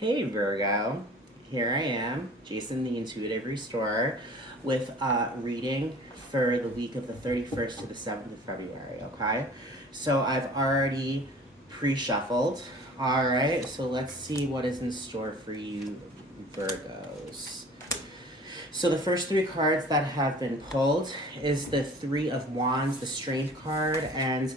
Hey Virgo, here I am, Jason the Intuitive Restorer, with a reading for the week of the 31st to the 7th of February, okay? So I've already pre-shuffled, alright? So let's see what is in store for you Virgos. So the first three cards that have been pulled is the Three of Wands, the Strength card, and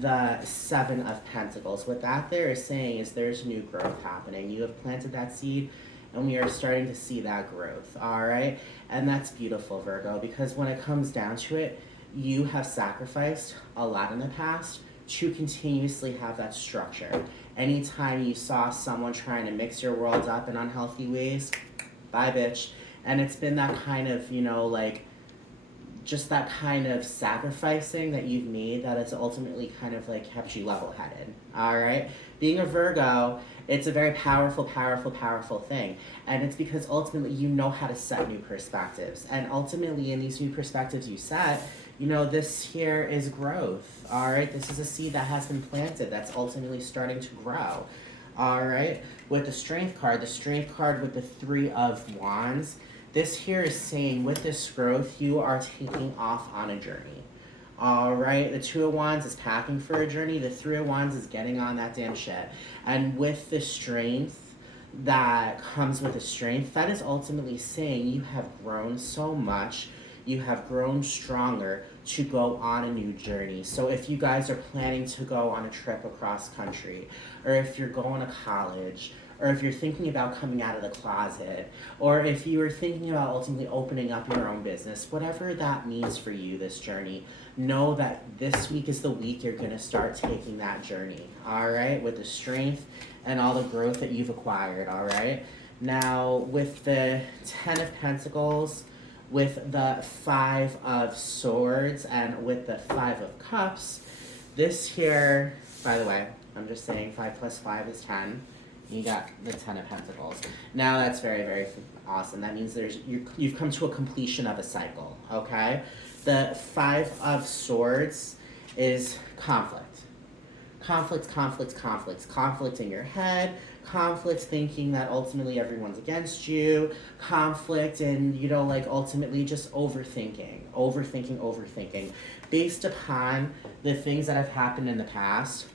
the Seven of Pentacles. What that there is saying is there's new growth happening. You have planted that seed, and we are starting to see that growth, all right? And that's beautiful, Virgo, because when it comes down to it, you have sacrificed a lot in the past to continuously have that structure. Anytime you saw someone trying to mix your world up in unhealthy ways, bye, bitch. And it's been that kind of, just that kind of sacrificing that you've made that has ultimately kind of like kept you level-headed, all right? Being a Virgo, it's a very powerful, powerful, powerful thing. And it's because ultimately you know how to set new perspectives. And ultimately in these new perspectives you set, this here is growth, all right? This is a seed that has been planted that's ultimately starting to grow, all right? With the Strength card with the Three of Wands, this here is saying with this growth, you are taking off on a journey. All right, the Two of Wands is packing for a journey. The Three of Wands is getting on that damn shit. And with the strength that comes with the strength, that is ultimately saying you have grown so much, you have grown stronger to go on a new journey. So if you guys are planning to go on a trip across country, or if you're going to college, or if you're thinking about coming out of the closet, or if you are thinking about ultimately opening up your own business, whatever that means for you, this journey, know that this week is the week you're going to start taking that journey, all right, with the strength and all the growth that you've acquired, all right? Now, with the Ten of Pentacles, with the Five of Swords, and with the Five of Cups, this here, by the way, I'm just saying 5 plus 5 is 10. You got the Ten of Pentacles. Now that's very, very awesome. That means you've come to a completion of a cycle, okay? The Five of Swords is conflict. Conflict in your head, conflict thinking that ultimately everyone's against you, conflict and, ultimately just overthinking, based upon the things that have happened in the past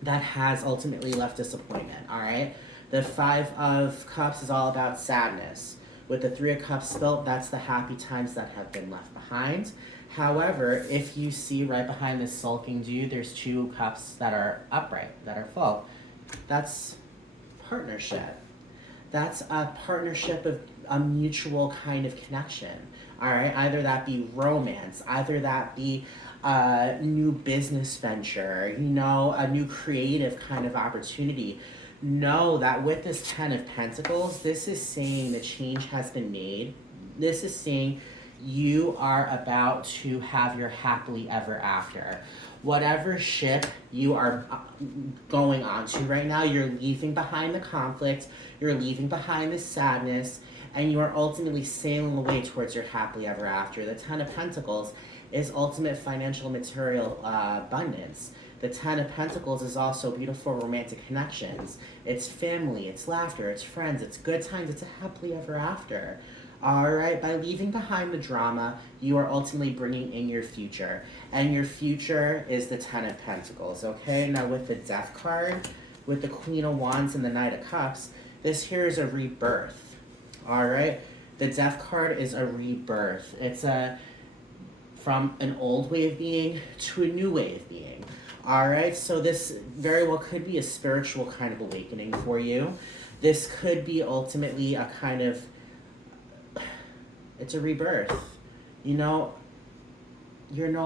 that has ultimately left disappointment, all right? The Five of Cups is all about sadness. With the Three of Cups spelt, that's the happy times that have been left behind. However, if you see right behind this sulking dude, there's two cups that are upright, that are full. That's partnership. That's a partnership of a mutual kind of connection, all right? Either that be romance, either that be a new business venture, a new creative kind of opportunity. Know that with this Ten of Pentacles, this is saying the change has been made. This is saying you are about to have your happily ever after. Whatever ship you are going on to right now, you're leaving behind the conflict, you're leaving behind the sadness, and you are ultimately sailing away towards your happily ever after. The Ten of Pentacles is ultimate financial material abundance. The Ten of Pentacles is also beautiful romantic connections. It's family, it's laughter, it's friends, it's good times, it's a happily ever after. All right, by leaving behind the drama, you are ultimately bringing in your future. And your future is the Ten of Pentacles, okay? Now with the Death card, with the Queen of Wands and the Knight of Cups, this here is a rebirth, all right? The Death card is a rebirth. It's from an old way of being to a new way of being. All right, so this very well could be a spiritual kind of awakening for you. This could be ultimately a kind of, it's a rebirth. You're no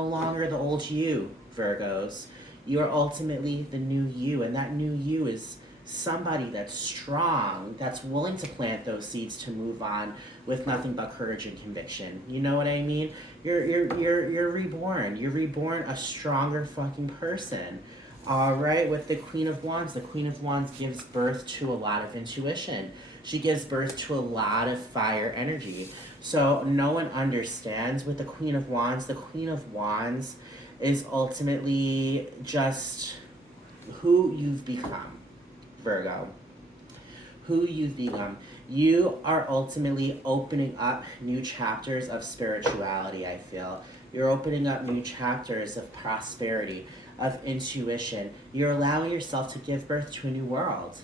longer the old you, Virgos. You are ultimately the new you, and that new you is somebody that's strong, that's willing to plant those seeds to move on with nothing but courage and conviction. You know what I mean? You're reborn. You're reborn a stronger fucking person. All right, with the Queen of Wands gives birth to a lot of intuition. She gives birth to a lot of fire energy. So no one understands with the Queen of Wands. The Queen of Wands is ultimately just who you've become, Virgo. who you've become. You are ultimately opening up new chapters of spirituality, I feel. You're opening up new chapters of prosperity, of intuition. You're allowing yourself to give birth to a new world.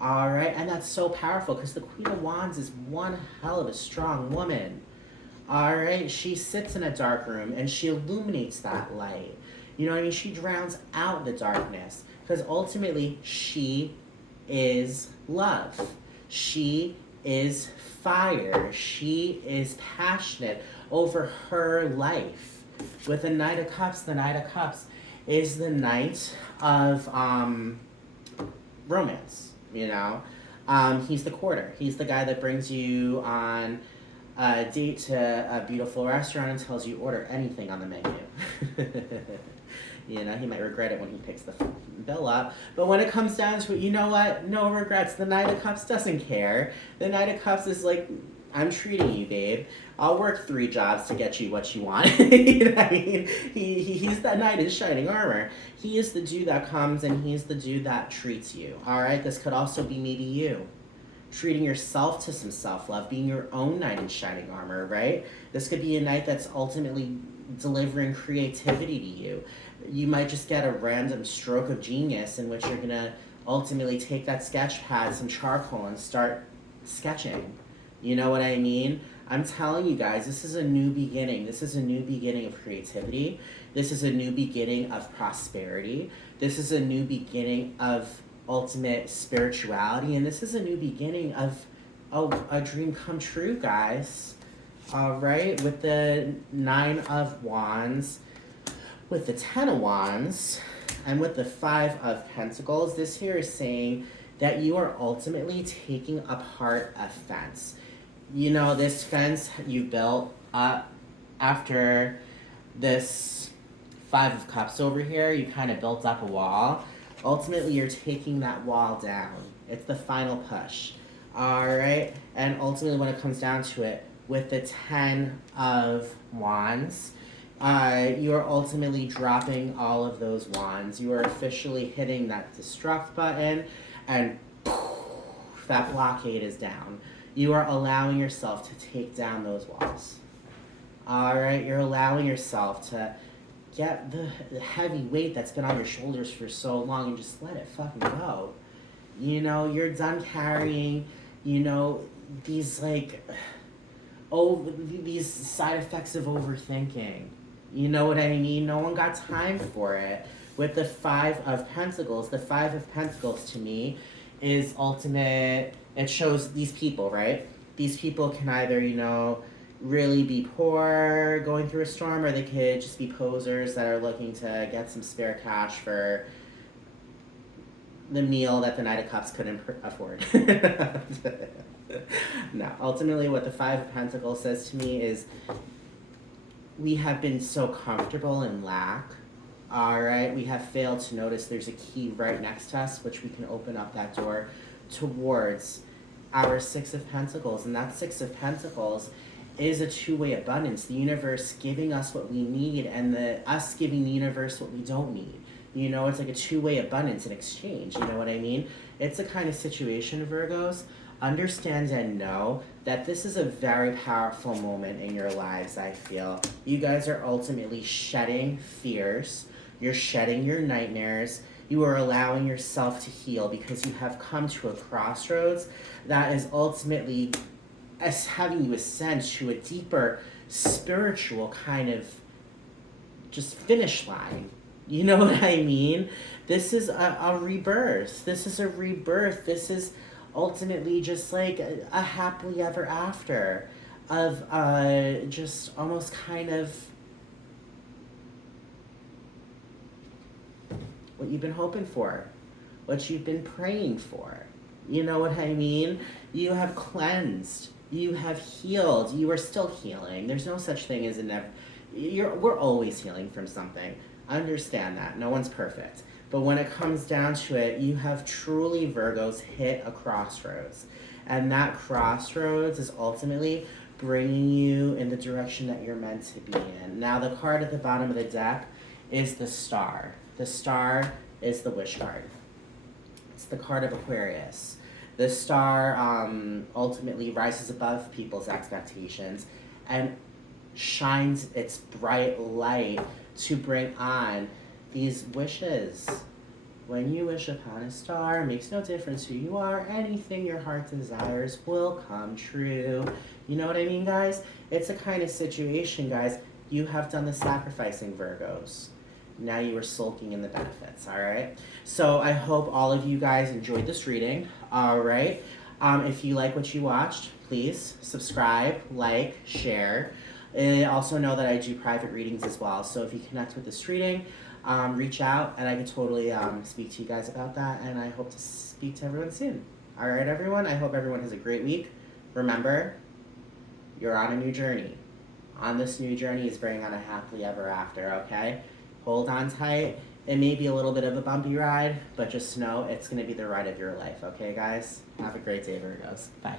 All right, and that's so powerful because the Queen of Wands is one hell of a strong woman. All right, she sits in a dark room and she illuminates that light. You know what I mean? She drowns out the darkness because ultimately she is love. She is fire. She is passionate over her life. With the Knight of Cups, the Knight of Cups is the knight of romance, you know? He's the courter. He's the guy that brings you on a date to a beautiful restaurant and tells you order anything on the menu. You know, he might regret it when he picks the bill up. But when it comes down to it, you know what? No regrets. The Knight of Cups doesn't care. The Knight of Cups is like, I'm treating you, babe. I'll work 3 jobs to get you what you want. You know what I mean? He's that knight in shining armor. He is the dude that comes and he's the dude that treats you. All right? This could also be maybe you. Treating yourself to some self-love, being your own knight in shining armor, right? This could be a knight that's ultimately delivering creativity to you. You might just get a random stroke of genius in which you're going to ultimately take that sketch pad, some charcoal, and start sketching. You know what I mean? I'm telling you guys, this is a new beginning. This is a new beginning of creativity. This is a new beginning of prosperity. This is a new beginning of ultimate spirituality. And this is a new beginning of a dream come true, guys. All right, with the 9 of Wands, with the 10 of Wands, and with the 5 of Pentacles, this here is saying that you are ultimately taking apart a fence. You know, this fence you built up after this 5 of Cups over here, you kind of built up a wall. Ultimately, you're taking that wall down. It's the final push. All right? And ultimately, when it comes down to it, with the 10 of Wands, you are ultimately dropping all of those wands. You are officially hitting that destruct button, and poof, that blockade is down. You are allowing yourself to take down those walls. All right? You're allowing yourself to get the heavy weight that's been on your shoulders for so long and just let it fucking go. You know, you're done carrying, you know, these like, these side effects of overthinking. You know what I mean? No one got time for it. With the 5 of Pentacles, the 5 of Pentacles to me is ultimate. It shows these people, right? These people can either, you know, really be poor, going through a storm, or they could just be posers that are looking to get some spare cash for the meal that the Knight of Cups couldn't afford. No, ultimately what the 5 of Pentacles says to me is we have been so comfortable in lack. All right, we have failed to notice there's a key right next to us, which we can open up that door towards our 6 of Pentacles. And that 6 of Pentacles is a two-way abundance. The universe giving us what we need and us giving the universe what we don't need. You know, it's like a two-way abundance in exchange. You know what I mean? It's a kind of situation, Virgos. Understand and know that this is a very powerful moment in your lives, I feel. You guys are ultimately shedding fears. You're shedding your nightmares. You are allowing yourself to heal because you have come to a crossroads that is ultimately as having you ascend to a deeper spiritual kind of just finish line. You know what I mean? This is a rebirth. This is a rebirth. This is ultimately just like a happily ever after of just almost kind of what you've been hoping for, what you've been praying for. You know what I mean? You have cleansed. You have healed. You are still healing. There's no such thing as we're always healing from something. Understand that. No one's perfect. But when it comes down to it, you have truly, Virgos, hit a crossroads. And that crossroads is ultimately bringing you in the direction that you're meant to be in. Now, the card at the bottom of the deck is the Star. The Star is the Wish card. It's the card of Aquarius. This star ultimately rises above people's expectations and shines its bright light to bring on these wishes. When you wish upon a star, it makes no difference who you are, anything your heart desires will come true. You know what I mean, guys? It's a kind of situation, guys. You have done the sacrificing, Virgos. Now you are sulking in the benefits, all right? So I hope all of you guys enjoyed this reading, all right? If you like what you watched, please subscribe, like, share. And also know that I do private readings as well. So if you connect with this reading, reach out and I can totally speak to you guys about that. And I hope to speak to everyone soon. All right, everyone. I hope everyone has a great week. Remember, you're on a new journey. On this new journey is bringing on a happily ever after, okay? Hold on tight. It may be a little bit of a bumpy ride, but just know it's going to be the ride of your life, okay, guys? Have a great day, Virgos. Bye.